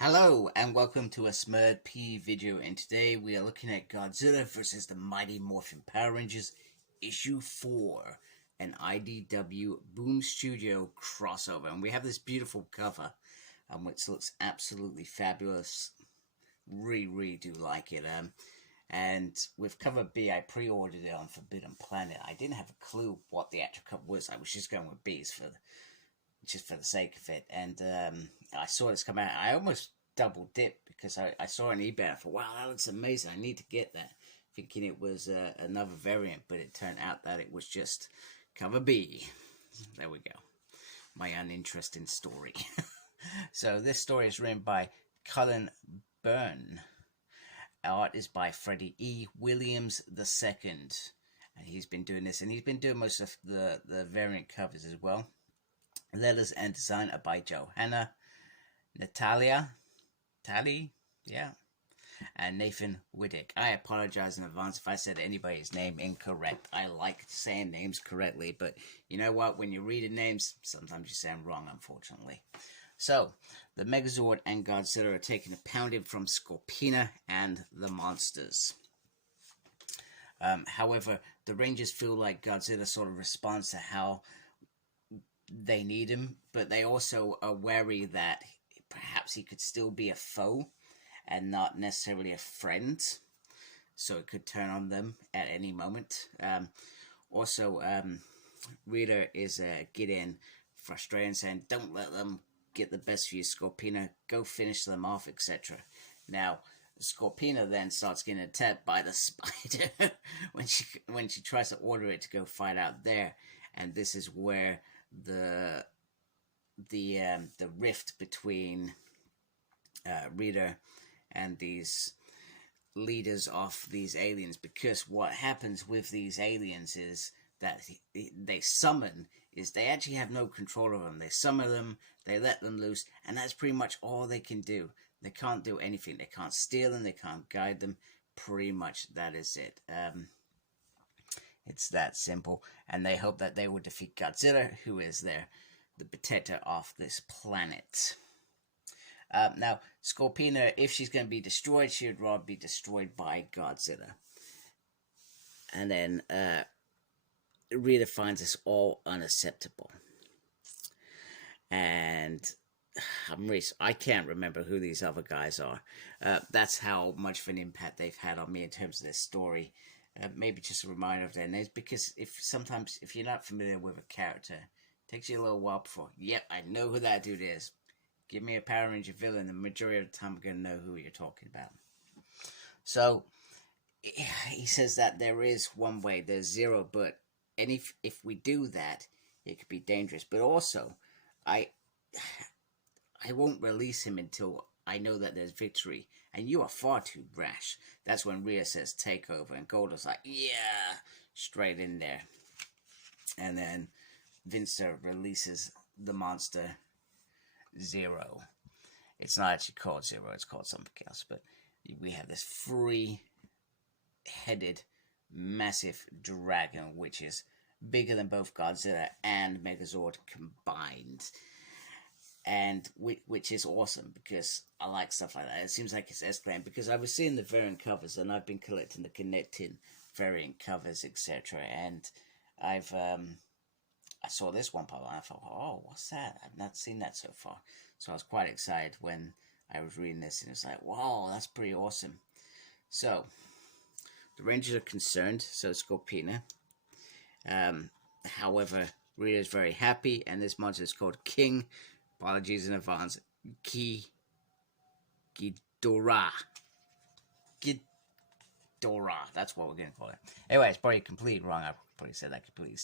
Hello and welcome to a Smurd P video, and today we are looking at Godzilla vs. the Mighty Morphin Power Rangers Issue 4, an IDW Boom Studio crossover. And we have this beautiful cover, which looks absolutely fabulous. Really do like it. And with cover B, I pre-ordered it on Forbidden Planet. I didn't have a clue what the actual cover was. I was just going with B's just for the sake of it. And I saw this come out. I almost double dipped because I saw an eBay. I thought, wow, that looks amazing. I need to get that, thinking it was another variant, but it turned out that it was just cover B. There we go. My uninteresting story. So this story is written by Cullen Byrne. Art is by Freddie E. Williams II. And he's been doing this, and he's been doing most of the variant covers as well. Letters and design are by Johanna, Natalia, and Nathan Widdick. I apologize in advance if I said anybody's name incorrect. I like saying names correctly, but you know what? When you're reading names, sometimes you sound wrong, unfortunately. So, the Megazord and Godzilla are taking a pounding from Scorpina and the monsters. However, the Rangers feel like Godzilla sort of responds to how they need him, but they also are wary that perhaps he could still be a foe and not necessarily a friend, so it could turn on them at any moment. Rita is getting frustrated and saying, don't let them get the best for you, Scorpina, go finish them off, etc. Now, Scorpina then starts getting attacked by the spider when she tries to order it to go fight out there, and this is where the rift between Rita and these leaders of these aliens, because what happens with these aliens is that they actually have no control over them. They summon them, they let them loose, and that's pretty much all they can do. They can't do anything. They can't steal them, they can't guide them. Pretty much that is it. It's that simple, and they hope that they will defeat Godzilla, who is the protector of this planet. Now, Scorpina, if she's going to be destroyed, she would rather be destroyed by Godzilla. And then Rita finds this all unacceptable. And I can't remember who these other guys are. That's how much of an impact they've had on me in terms of their story. Maybe just a reminder of their names, because sometimes if you're not familiar with a character, it takes you a little while before, yep, I know who that dude is. Give me a Power Ranger villain, the majority of the time I'm going to know who you're talking about. So, he says that there is one way, there's zero, but and if we do that, it could be dangerous. But also, I won't release him until I know that there's victory, and you are far too rash. That's when Rhea says take over, and Golda's like, yeah, straight in there. And then Vincent releases the monster Zero. It's not actually called Zero, it's called something else, but we have this three-headed massive dragon, which is bigger than both Godzilla and Megazord combined. And which is awesome, because I like stuff like that. It seems like it's escalating, because I was seeing the variant covers, and I've been collecting the connecting variant covers, etc. And I saw this one pop up, and I thought, oh, what's that? I've not seen that so far. So I was quite excited when I was reading this, and it's like, wow, that's pretty awesome. So the Rangers are concerned, so Scorpina. However, Rita is very happy, and this monster is called King. Apologies in advance. Ghidorah. That's what we're going to call it. Anyway, it's probably completely wrong. I probably said that completely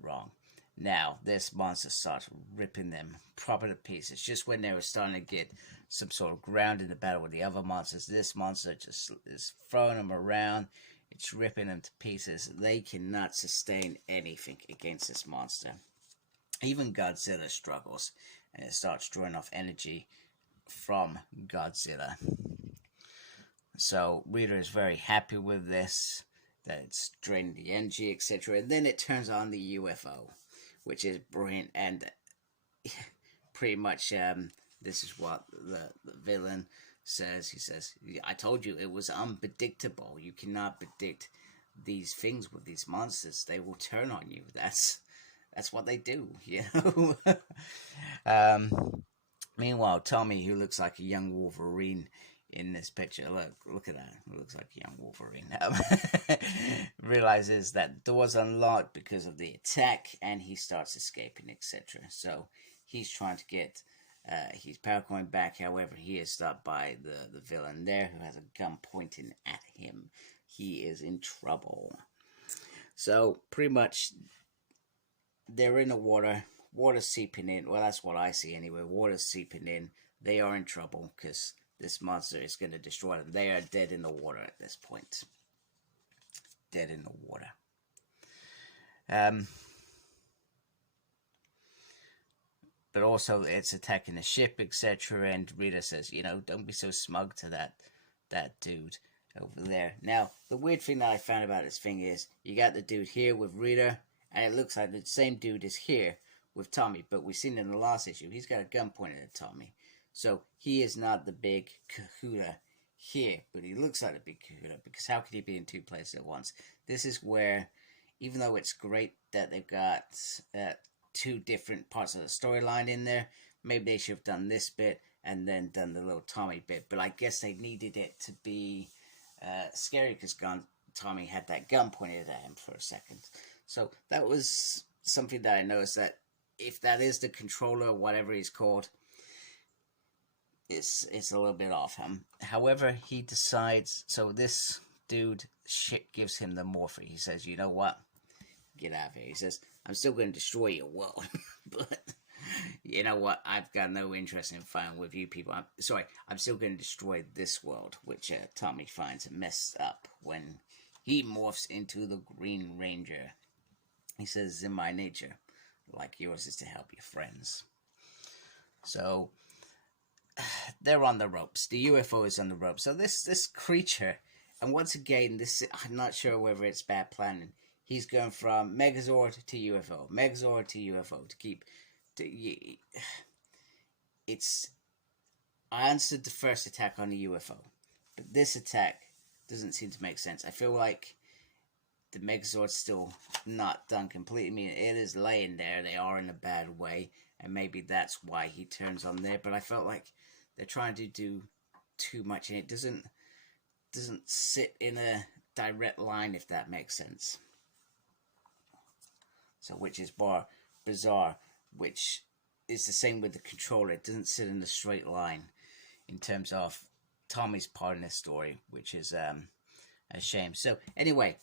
wrong. Now, this monster starts ripping them proper to pieces. Just when they were starting to get some sort of ground in the battle with the other monsters, this monster just is throwing them around. It's ripping them to pieces. They cannot sustain anything against this monster. Even Godzilla struggles, and it starts drawing off energy from Godzilla. So Rita is very happy with this, that it's draining the energy, etc. And then it turns on the UFO, which is brilliant, and pretty much This is what the villain says. He says, I told you it was unpredictable. You cannot predict these things with these monsters. They will turn on you. That's what they do, you know. Meanwhile, Tommy, who looks like a young Wolverine in this picture, look at that, he looks like a young Wolverine, realizes that door's unlocked because of the attack, and he starts escaping, etc. So he's trying to get, he's paracoing back. However, he is stopped by the villain there, who has a gun pointing at him. He is in trouble. So pretty much, they're in the water. Water's seeping in. Well, that's what I see anyway. Water's seeping in. They are in trouble because this monster is going to destroy them. They are dead in the water at this point. Dead in the water. But also it's attacking the ship, etc. And Rita says, you know, don't be so smug to that dude over there. Now, the weird thing that I found about this thing is you got the dude here with Rita, and it looks like the same dude is here with Tommy, but we've seen in the last issue, he's got a gun pointed at Tommy. So he is not the big Kahuna here, but he looks like a big Kahuna, because how could he be in two places at once? This is where, even though it's great that they've got two different parts of the storyline in there, maybe they should have done this bit and then done the little Tommy bit, but I guess they needed it to be scary because Tommy had that gun pointed at him for a second. So that was something that I noticed, that if that is the controller, whatever he's called, it's a little bit off him. However, he decides, so this dude, shit gives him the Morphin. He says, you know what? Get out of here. He says, I'm still going to destroy your world. But, you know what? I've got no interest in fighting with you people. I'm still going to destroy this world, which Tommy finds messed up when he morphs into the Green Ranger. He says, it's in my nature, like yours is to help your friends. So they're on the ropes. The UFO is on the ropes. So this creature, and once again, I'm not sure whether it's bad planning. He's going from Megazord to UFO, Megazord to UFO to keep. I answered the first attack on the UFO, but this attack doesn't seem to make sense. I feel like the Megazord's still not done completely. I mean, it is laying there. They are in a bad way, and maybe that's why he turns on there. But I felt like they're trying to do too much, and it doesn't sit in a direct line, if that makes sense. So, which is bizarre, which is the same with the controller. It doesn't sit in a straight line in terms of Tommy's part in this story, which is a shame. So, anyway,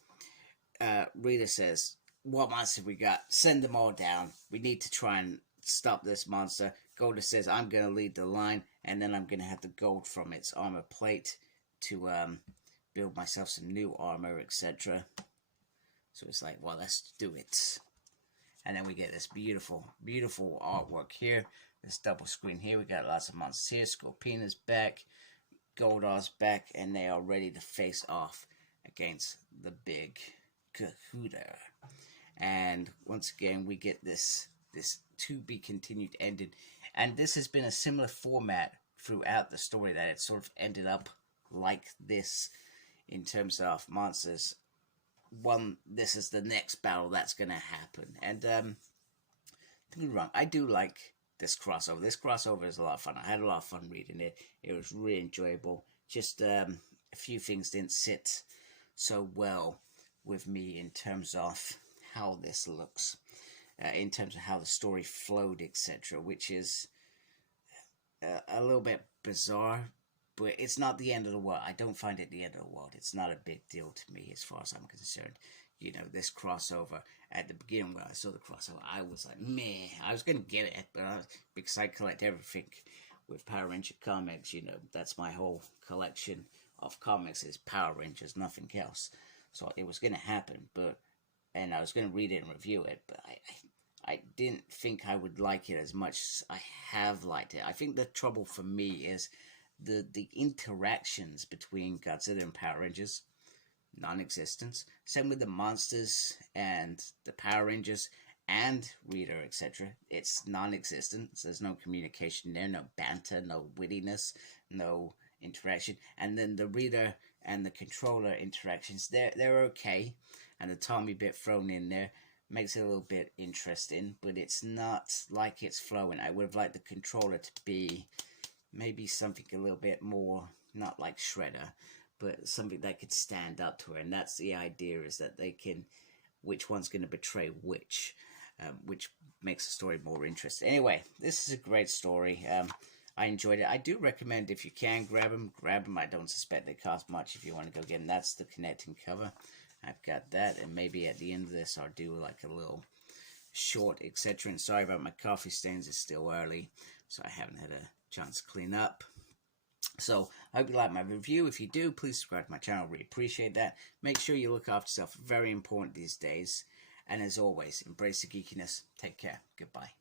Rita says, what monster we got? Send them all down. We need to try and stop this monster. Golda says, I'm going to lead the line, and then I'm going to have the gold from its armor plate to build myself some new armor, etc. So it's like, well, let's do it. And then we get this beautiful, beautiful artwork here. This double screen here. We got lots of monsters here. Scorpina's back. Goldar's back. And they are ready to face off against the big Kahuna. And once again, we get this to be continued ending. And this has been a similar format throughout the story, that it sort of ended up like this in terms of monsters. This is the next battle that's going to happen. And don't get me wrong, I do like this crossover. This crossover is a lot of fun. I had a lot of fun reading it. It was really enjoyable. Just a few things didn't sit so well with me in terms of how this looks, in terms of how the story flowed, etc., which is a little bit bizarre. But it's not the end of the world. I don't find it the end of the world. It's not a big deal to me as far as I'm concerned. You know, this crossover, at the beginning when I saw the crossover, I was like, meh. I was going to get it, but because I collect everything with Power Ranger comics, you know, that's my whole collection of comics is Power Rangers, nothing else. So it was going to happen, and I was going to read it and review it, but I didn't think I would like it as much as I have liked it. I think the trouble for me is the interactions between Godzilla and Power Rangers, non-existence. Same with the monsters and the Power Rangers and reader, etc., it's non-existent. So there's no communication there, no banter, no wittiness, no interaction. And then the reader and the controller interactions, they're okay, and the Tommy bit thrown in there makes it a little bit interesting, but it's not like it's flowing. I would have liked the controller to be maybe something a little bit more, not like Shredder, but something that could stand up to her. And that's the idea, is that they can, which one's going to betray which makes the story more interesting. Anyway, this is a great story. I enjoyed it. I do recommend, if you can grab them, grab them. I don't suspect they cost much if you want to go get them. That's the connecting cover. I've got that, and maybe at the end of this I'll do like a little short, etc. And sorry about my coffee stains, it's still early, so I haven't had a chance to clean up. So I hope you like my review. If you do, please subscribe to my channel. Really appreciate that. Make sure you look after yourself. Very important these days. And as always, embrace the geekiness. Take care. Goodbye.